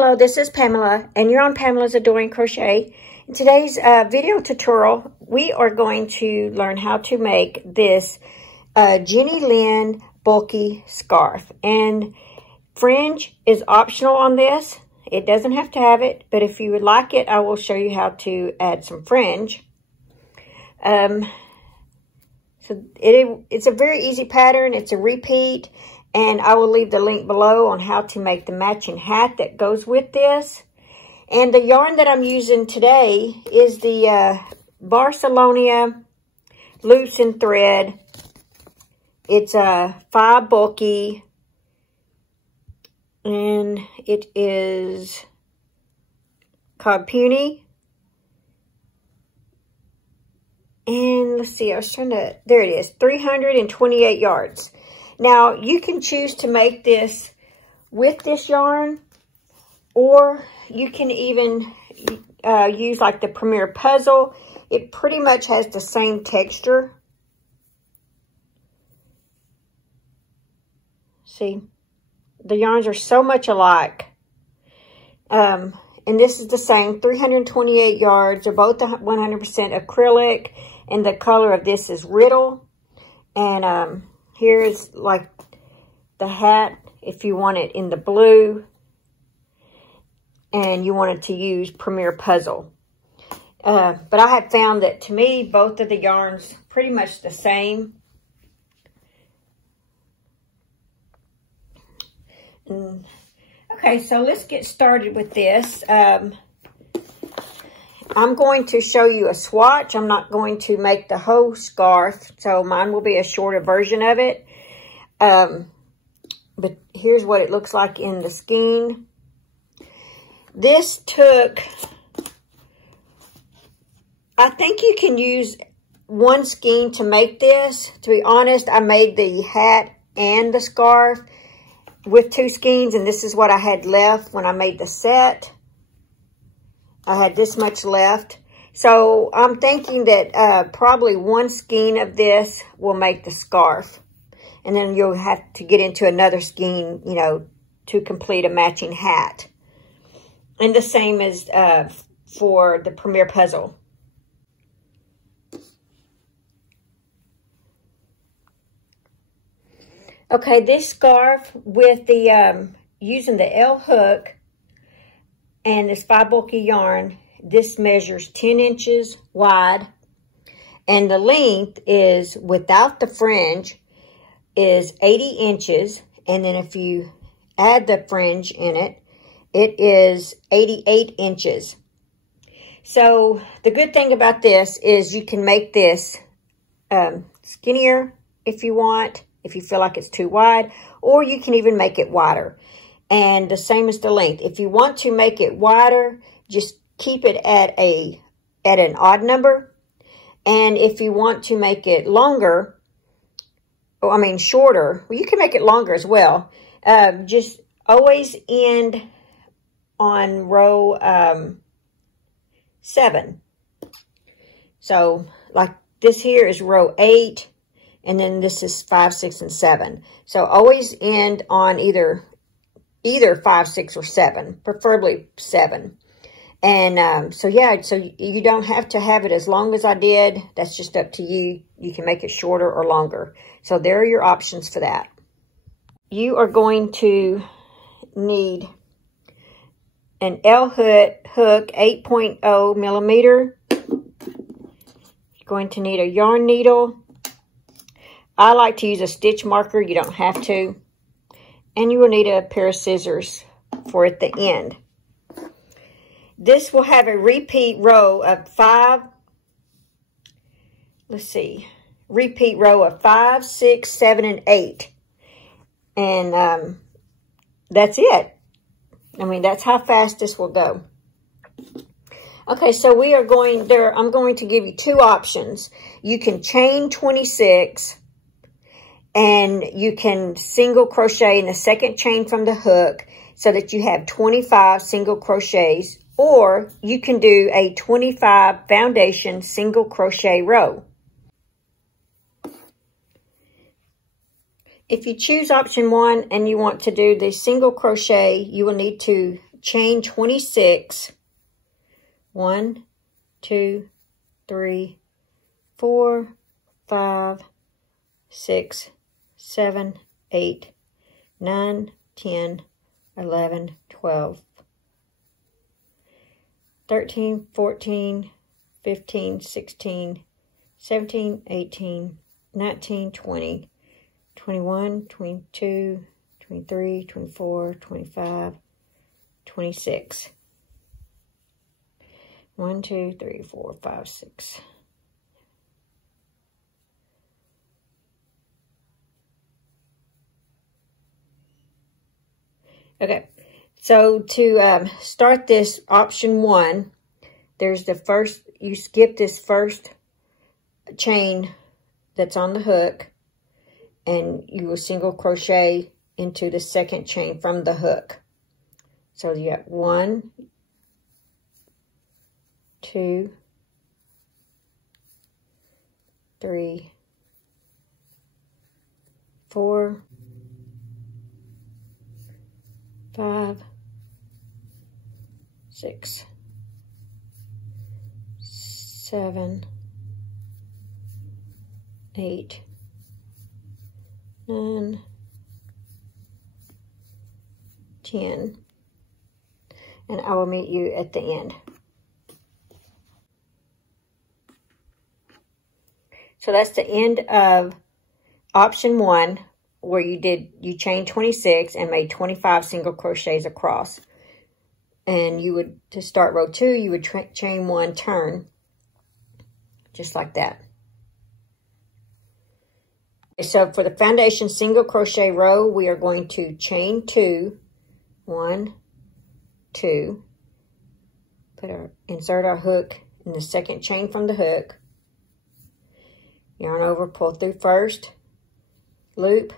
Hello, this is Pamela, and you're on Pamela's Adoring Crochet. In today's video tutorial, we are going to learn how to make this Jenny Lynn bulky scarf. And fringe is optional on this. It doesn't have to have it, but if you would like it, I will show you how to add some fringe. So it's a very easy pattern. It's a repeat. And I will leave the link below on how to make the matching hat that goes with this. And the yarn that I'm using today is the Barcelona Loops and Thread. It's a 5 bulky. And it is called Puny. And let's see, I was trying to, there it is, 328 yards. Now, you can choose to make this with this yarn, or you can even use like the Premier Puzzle. It pretty much has the same texture. See, the yarns are so much alike. And this is the same, 328 yards. They're both 100% acrylic, and the color of this is Riddle. And here is like the hat if you want it in the blue and you wanted to use Premier Puzzle. But I have found that to me, both of the yarns pretty much the same. Okay, so let's get started with this. I'm going to show you a swatch. I'm not going to make the whole scarf, so mine will be a shorter version of it. But here's what it looks like in the skein. This took, I think you can use one skein to make this. To be honest, I made the hat and the scarf with 2 skeins, and this is what I had left when I made the set. I had this much left. So I'm thinking that probably 1 skein of this will make the scarf. And then you'll have to get into another skein, you know, to complete a matching hat. And the same as for the Premier Puzzle. Okay, this scarf with the, using the L hook, and this 5 bulky yarn, this measures 10 inches wide. And the length is, without the fringe, is 80 inches. And then if you add the fringe in it, it is 88 inches. So the good thing about this is you can make this skinnier if you want, if you feel like it's too wide, or you can even make it wider. And the same as the length. If you want to make it wider, just keep it at an odd number. And if you want to make it longer, shorter, well, you can make it longer as well. Just always end on row 7. So like this here is row 8, and then this is 5, 6, and 7. So always end on either 5, 6, or 7, preferably 7. And so yeah, so you don't have to have it as long as I did. That's just up to you. You can make it shorter or longer. So there are your options for that. You are going to need an L hook 8.0 millimeter. You're going to need a yarn needle. I like to use a stitch marker. You don't have to. And you will need a pair of scissors for at the end. This will have a repeat row of 5. Let's see. Repeat row of 5, 6, 7, and 8. And that's it. That's how fast this will go. Okay, so we are going there. I'm going to give you 2 options. You can chain 26. And you can single crochet in the second chain from the hook so that you have 25 single crochets, or you can do a 25 foundation single crochet row. If you choose option 1 and you want to do the single crochet, you will need to chain 26. 1, 2, 3, 4, 5, 6, 7, 8, 9, 10, 11, 12, 13, 14, 15, 16, 17, 18, 19, 20, 21, 22, 23, 24, 25, 26. 1, 2, 3, 4, 5, 6. Okay, so to start this option 1, there's the first, you skip this first chain that's on the hook, and you will single crochet into the second chain from the hook. So you got 1, 2, 3, 4, 5, 6, 7, 8, 9, 10, and I will meet you at the end. So that's the end of option 1, where you chained 26 and made 25 single crochets across. And you would, to start row 2, you would chain 1, turn, just like that. So for the foundation single crochet row, we are going to chain 2, 1, 2, insert our hook in the second chain from the hook, yarn over, pull through first loop,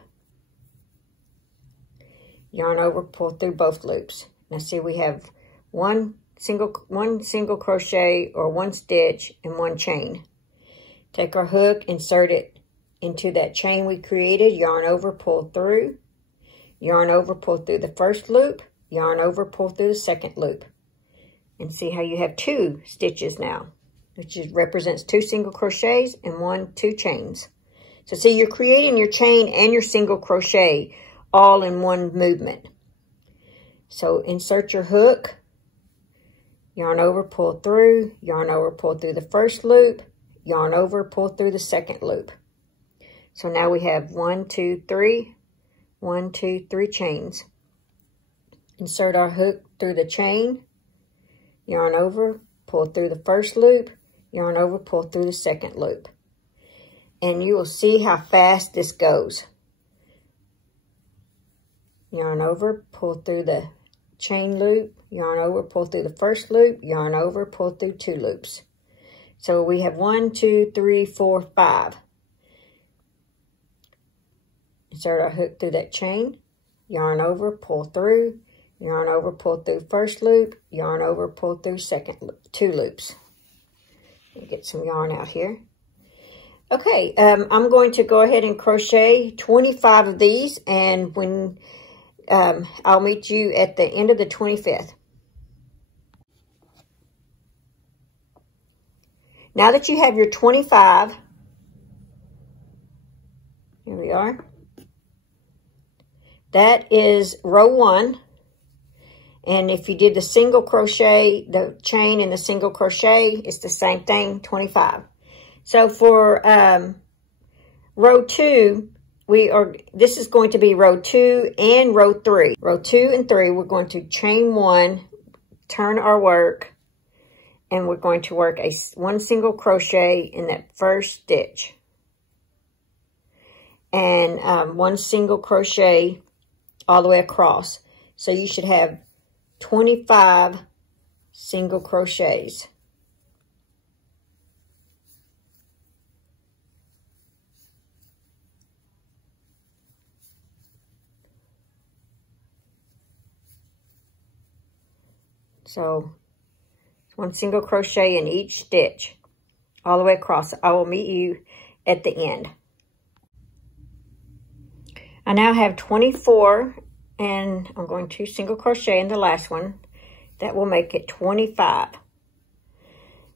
yarn over, pull through both loops. Now see, we have one single crochet or 1 stitch and 1 chain. Take our hook, insert it into that chain we created, yarn over, pull through, yarn over, pull through the first loop, yarn over, pull through the second loop. And see how you have 2 stitches now, which represents 2 single crochets and 2 chains. So see, you're creating your chain and your single crochet all in one movement. So insert your hook, yarn over, pull through, yarn over, pull through the first loop, yarn over, pull through the second loop. So now we have 1, 2, 3, 1, 2, 3 chains. Insert our hook through the chain, yarn over, pull through the first loop, yarn over, pull through the second loop. And you will see how fast this goes. Yarn over, pull through the chain loop, yarn over, pull through the first loop, yarn over, pull through 2 loops. So we have 1, 2, 3, 4, 5. Insert our hook through that chain, yarn over, pull through, yarn over, pull through first loop, yarn over, pull through second loop, 2 loops. Get some yarn out here. Okay, I'm going to go ahead and crochet 25 of these, and when I'll meet you at the end of the 25th. Now that you have your 25, here we are. That is row 1. And if you did the single crochet, the chain and the single crochet, it's the same thing, 25. So for row 2, this is going to be row 2 and row 3. Row 2 and 3, we're going to chain 1, turn our work, and we're going to work 1 single crochet in that first stitch. And 1 single crochet all the way across. So you should have 25 single crochets. So 1 single crochet in each stitch all the way across. I will meet you at the end. I now have 24, and I'm going to single crochet in the last one. That will make it 25.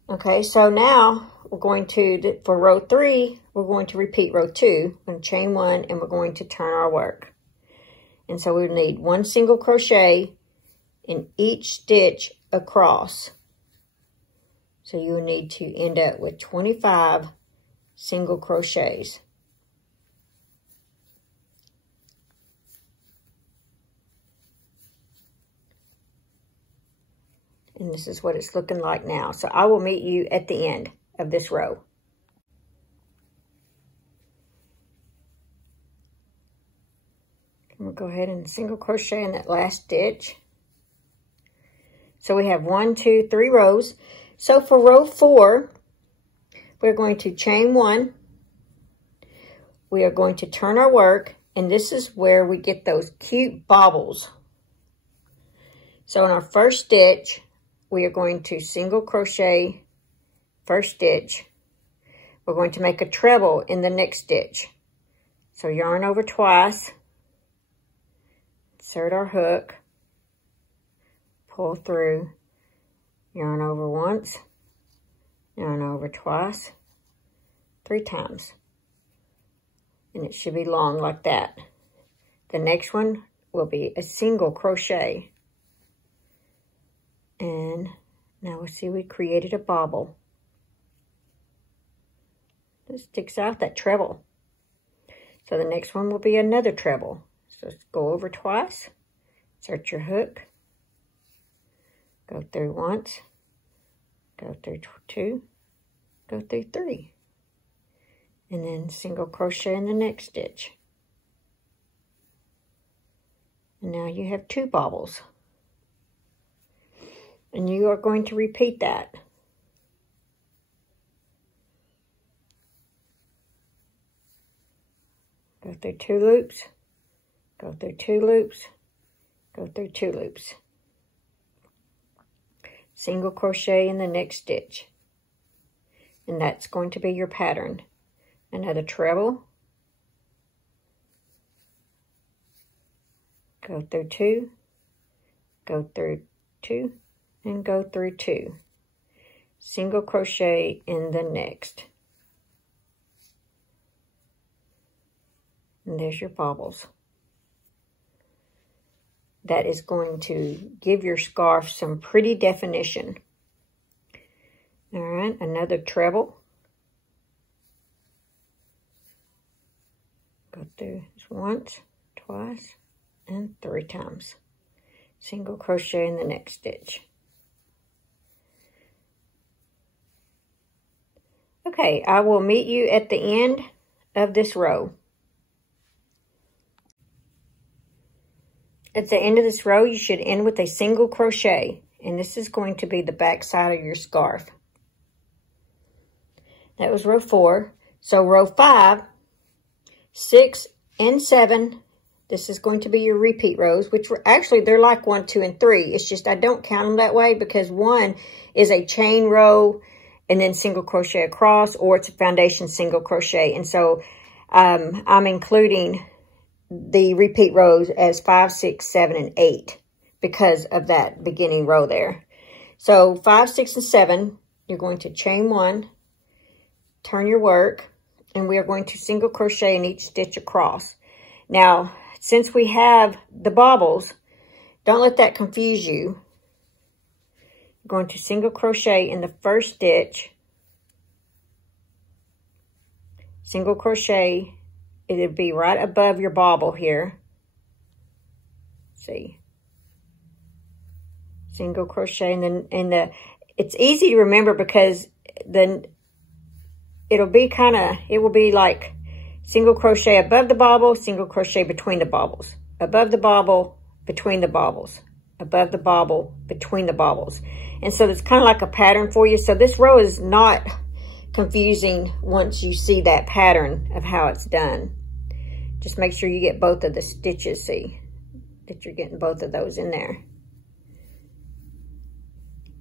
Okay, so now we're going to, for row 3, we're going to repeat row 2. We're going to chain 1 and we're going to turn our work. And so we need 1 single crochet in each stitch across. So you will need to end up with 25 single crochets. And this is what it's looking like now. So I will meet you at the end of this row. And we'll go ahead and single crochet in that last stitch. So we have 1, 2, 3 rows. So for row 4, we're going to chain 1. We are going to turn our work, and this is where we get those cute baubles. So in our first stitch, we are going to single crochet first stitch. We're going to make a treble in the next stitch. So yarn over twice, insert our hook, pull through, yarn over once, yarn over twice, 3 times. And it should be long like that. The next one will be a single crochet. And now we see we created a bauble. This sticks out that treble. So the next one will be another treble. So let's go over twice, insert your hook, go through once, go through 2, go through 3, and then single crochet in the next stitch. And now you have 2 baubles. And you are going to repeat that. Go through 2 loops, go through 2 loops, go through 2 loops. Single crochet in the next stitch. And that's going to be your pattern. Another treble. Go through 2, go through 2, and go through 2. Single crochet in the next. And there's your baubles. That is going to give your scarf some pretty definition. All right, another treble. Go through once, twice, and 3 times. Single crochet in the next stitch. Okay, I will meet you at the end of this row. At the end of this row, you should end with a single crochet, and this is going to be the back side of your scarf. That was row 4. So row 5, 6, and 7, this is going to be your repeat rows, which were actually, they're like 1, 2, and 3. It's just I don't count them that way because 1 is a chain row and then single crochet across, or it's a foundation single crochet. And so I'm including the repeat rows as 5, 6, 7, and 8 because of that beginning row there. So 5, 6, and 7, you're going to chain 1, turn your work, and we are going to single crochet in each stitch across. Now, since we have the baubles, don't let that confuse you. You're going to single crochet in the first stitch, single crochet, it'll be right above your bauble here. See, single crochet, and then it's easy to remember because then it will be like single crochet above the bauble, single crochet between the baubles, above the bauble, between the baubles, above the bauble, between the baubles. And so it's kind of like a pattern for you. So this row is not confusing once you see that pattern of how it's done. Just make sure you get both of the stitches, see, that you're getting both of those in there.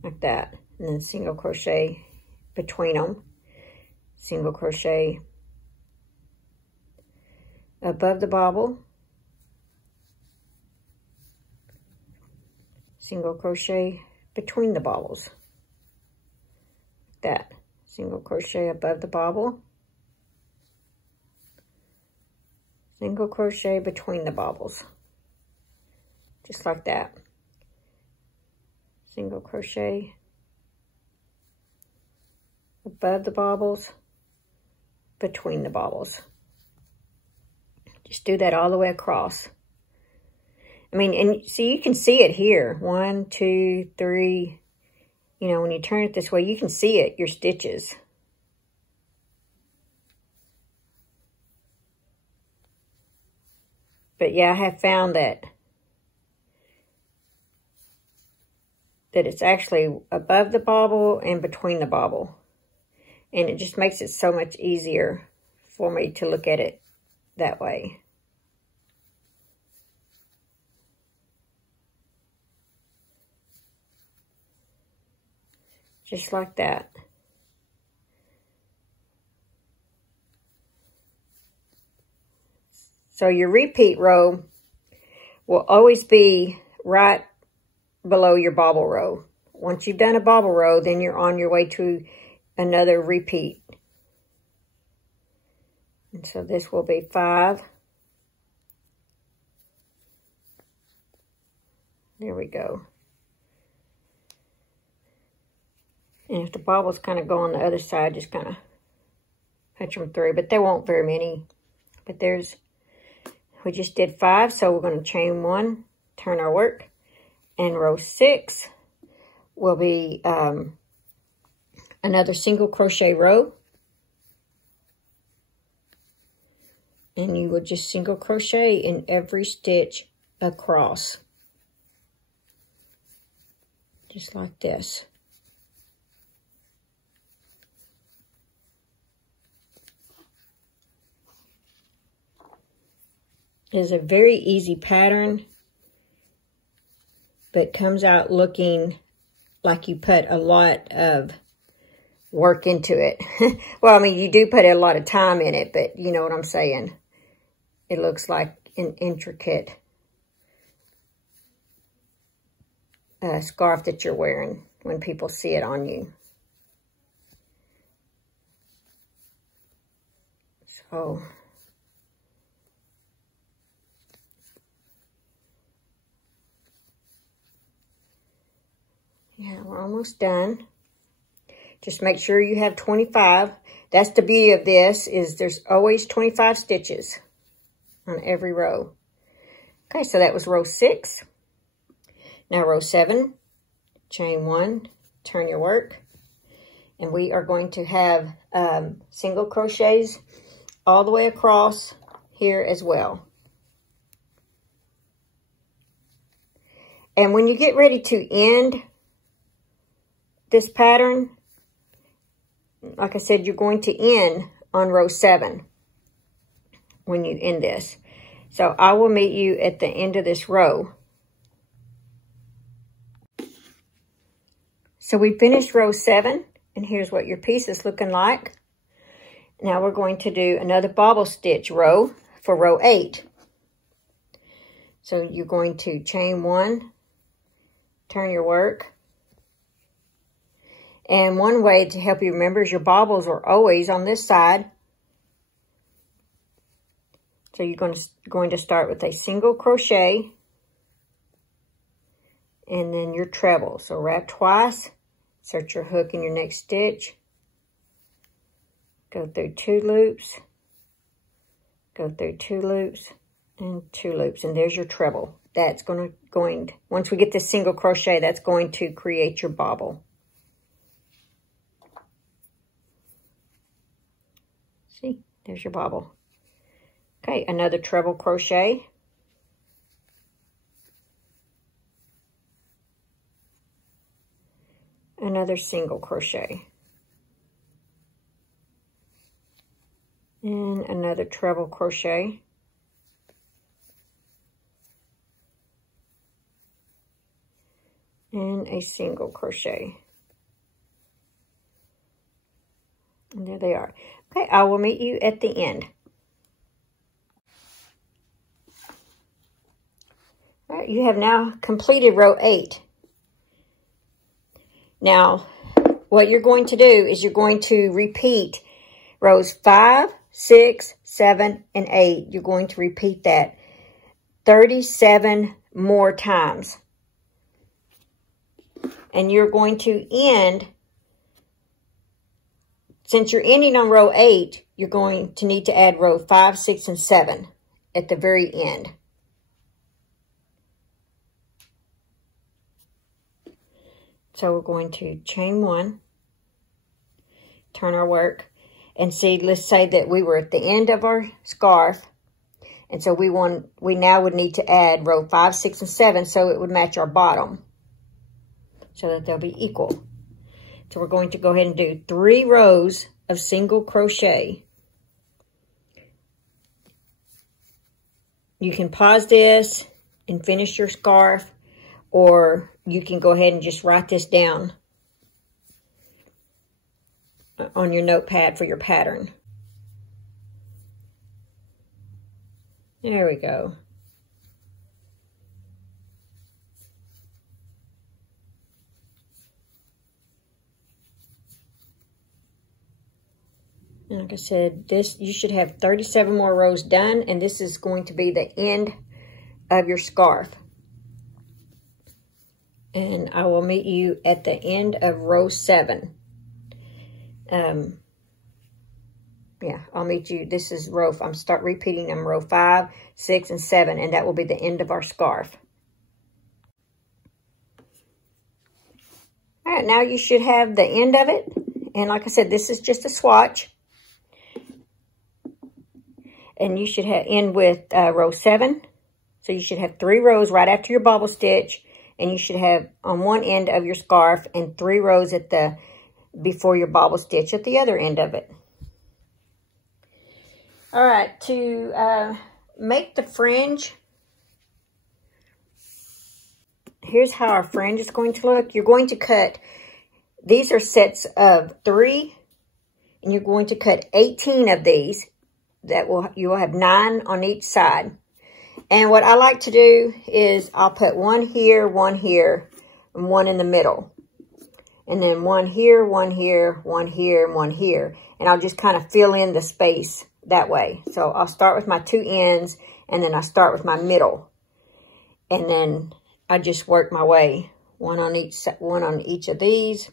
Like that. And then single crochet between them. Single crochet above the bauble. Single crochet between the bobbles. That. Single crochet above the bobble. Single crochet between the bobbles. Just like that. Single crochet above the bobbles, between the bobbles. Just do that all the way across. I mean, and see, you can see it here. 1, 2, 3. You know, when you turn it this way, you can see it, your stitches. But yeah, I have found that it's actually above the bobble and between the bobble. And it just makes it so much easier for me to look at it that way. Just like that. So your repeat row will always be right below your bobble row. Once you've done a bobble row, then you're on your way to another repeat. And so this will be 5. There we go. And if the bobbles kind of go on the other side, just kind of punch them through. But there won't very many. But there's, we just did 5, so we're going to chain 1, turn our work. And row 6 will be another single crochet row. And you will just single crochet in every stitch across. Just like this. It is a very easy pattern, but comes out looking like you put a lot of work into it. Well, I mean, you do put a lot of time in it, but you know what I'm saying. It looks like an intricate scarf that you're wearing when people see it on you. So, yeah, we're almost done. Just make sure you have 25. That's the beauty of this, is there's always 25 stitches on every row. Okay, so that was row 6. Now row 7, chain 1, turn your work. And we are going to have single crochets all the way across here as well. And when you get ready to end this pattern, like I said, you're going to end on row 7 when you end this. So I will meet you at the end of this row. So we finished row 7, and here's what your piece is looking like. Now we're going to do another bobble stitch row for row 8. So you're going to chain 1, turn your work. And one way to help you remember is your bobbles are always on this side. So you're going to start with a single crochet and then your treble. So wrap twice, insert your hook in your next stitch, go through 2 loops, go through 2 loops and 2 loops, and there's your treble. That's going once we get this single crochet, that's going to create your bobble. See, there's your bobble. Okay, another treble crochet. Another single crochet. And another treble crochet. And a single crochet. And there they are. Okay, I will meet you at the end. All right, you have now completed row 8. Now, what you're going to do is you're going to repeat rows 5, 6, 7, and 8. You're going to repeat that 37 more times. And you're going to end, since you're ending on row 8, you're going to need to add row 5, 6, and 7 at the very end. So we're going to chain 1, turn our work, and see, let's say that we were at the end of our scarf, and so we now would need to add row 5, 6, and 7 so it would match our bottom, so that they'll be equal. So we're going to go ahead and do 3 rows of single crochet. You can pause this and finish your scarf, or you can go ahead and just write this down on your notepad for your pattern. There we go. And like I said, you should have 37 more rows done, and this is going to be the end of your scarf. And I will meet you at the end of row 7. Yeah, I'll meet you. This is start repeating them, row 5, 6, and 7, and that will be the end of our scarf. All right, now you should have the end of it. And like I said, this is just a swatch. And you should end with row 7. So you should have 3 rows right after your bobble stitch. And you should have on one end of your scarf and 3 rows before your bobble stitch at the other end of it. All right, to make the fringe, here's how our fringe is going to look. You're going to cut, these are sets of 3, and you're going to cut 18 of these. You will have 9 on each side. And what I like to do is I'll put 1 here, 1 here, and 1 in the middle. And then 1 here, 1 here, 1 here, and 1 here. And I'll just kind of fill in the space that way. So I'll start with my 2 ends, and then I start with my middle. And then I just work my way, one on each of these.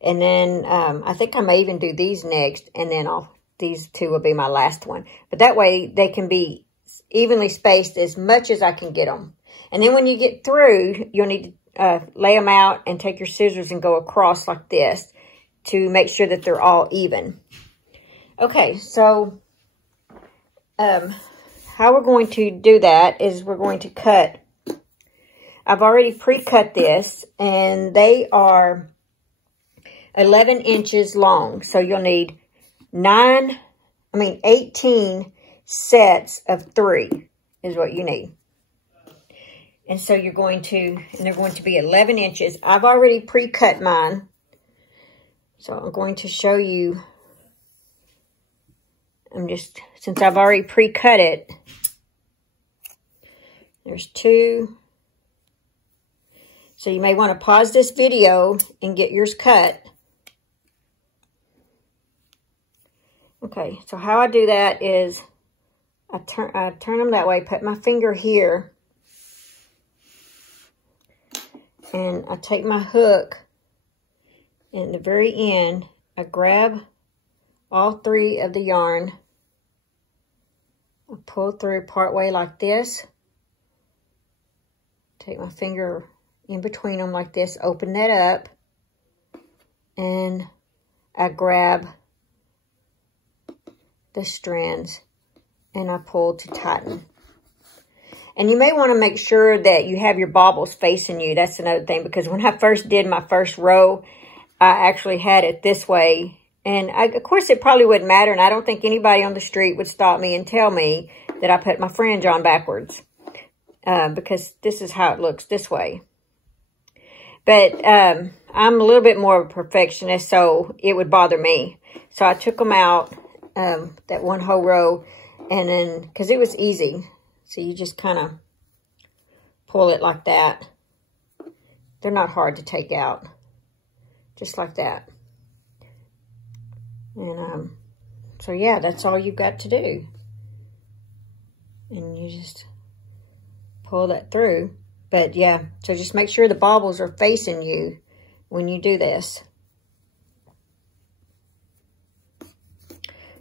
And then I think I may even do these next, and then these 2 will be my last one. But that way they can be evenly spaced as much as I can get them. And then when you get through, you'll need to lay them out and take your scissors and go across like this to make sure that they're all even. Okay, so how we're going to do that is we're going to cut. I've already pre-cut this, and they are 11 inches long. So you'll need 18 sets of 3 is what you need. And so they're going to be 11 inches. I've already pre-cut mine. So I'm going to show you, since I've already pre-cut it, there's 2. So you may want to pause this video and get yours cut. Okay, so how I do that is I turn them that way, put my finger here, and I take my hook, and at the very end, I grab all 3 of the yarn. I pull through part way like this. Take my finger in between them like this, open that up, and I grab the strands and I pull to tighten. And you may want to make sure that you have your bobbles facing you. That's another thing, because when I first did my first row, I actually had it this way. And of course, it probably wouldn't matter, and I don't think anybody on the street would stop me and tell me that I put my fringe on backwards, because this is how it looks this way. But I'm a little bit more of a perfectionist, so it would bother me. So I took them out, that one whole row, and then, because it was easy, so you just kind of pull it like that. They're not hard to take out. just like that. And so yeah, that's all you've got to do. And you just pull that through. But yeah, so just make sure the baubles are facing you when you do this.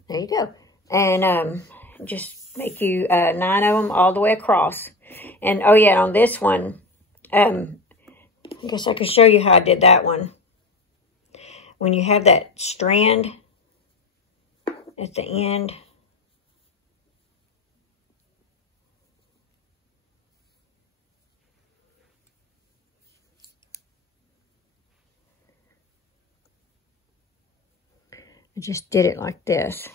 There you go. And just make you 9 of them all the way across. And oh yeah, on this one, I guess I can show you how I did that one. When you have that strand at the end, I just did it like this.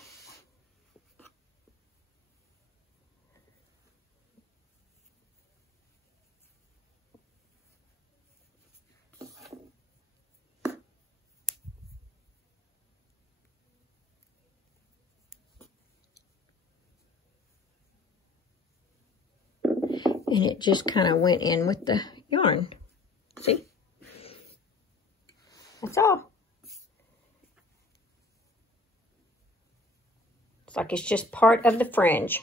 And it just kind of went in with the yarn. See? That's all. It's like it's just part of the fringe.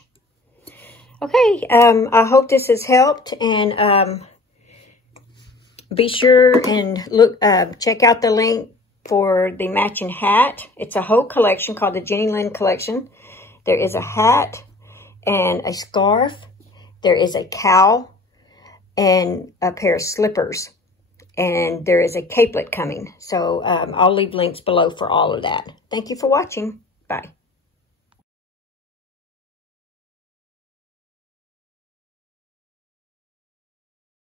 Okay, I hope this has helped. And be sure and look, check out the link for the matching hat. It's a whole collection called the Jenny Lynn collection. There is a hat and a scarf. There is a cowl and a pair of slippers. And there is a capelet coming. So I'll leave links below for all of that. Thank you for watching. Bye.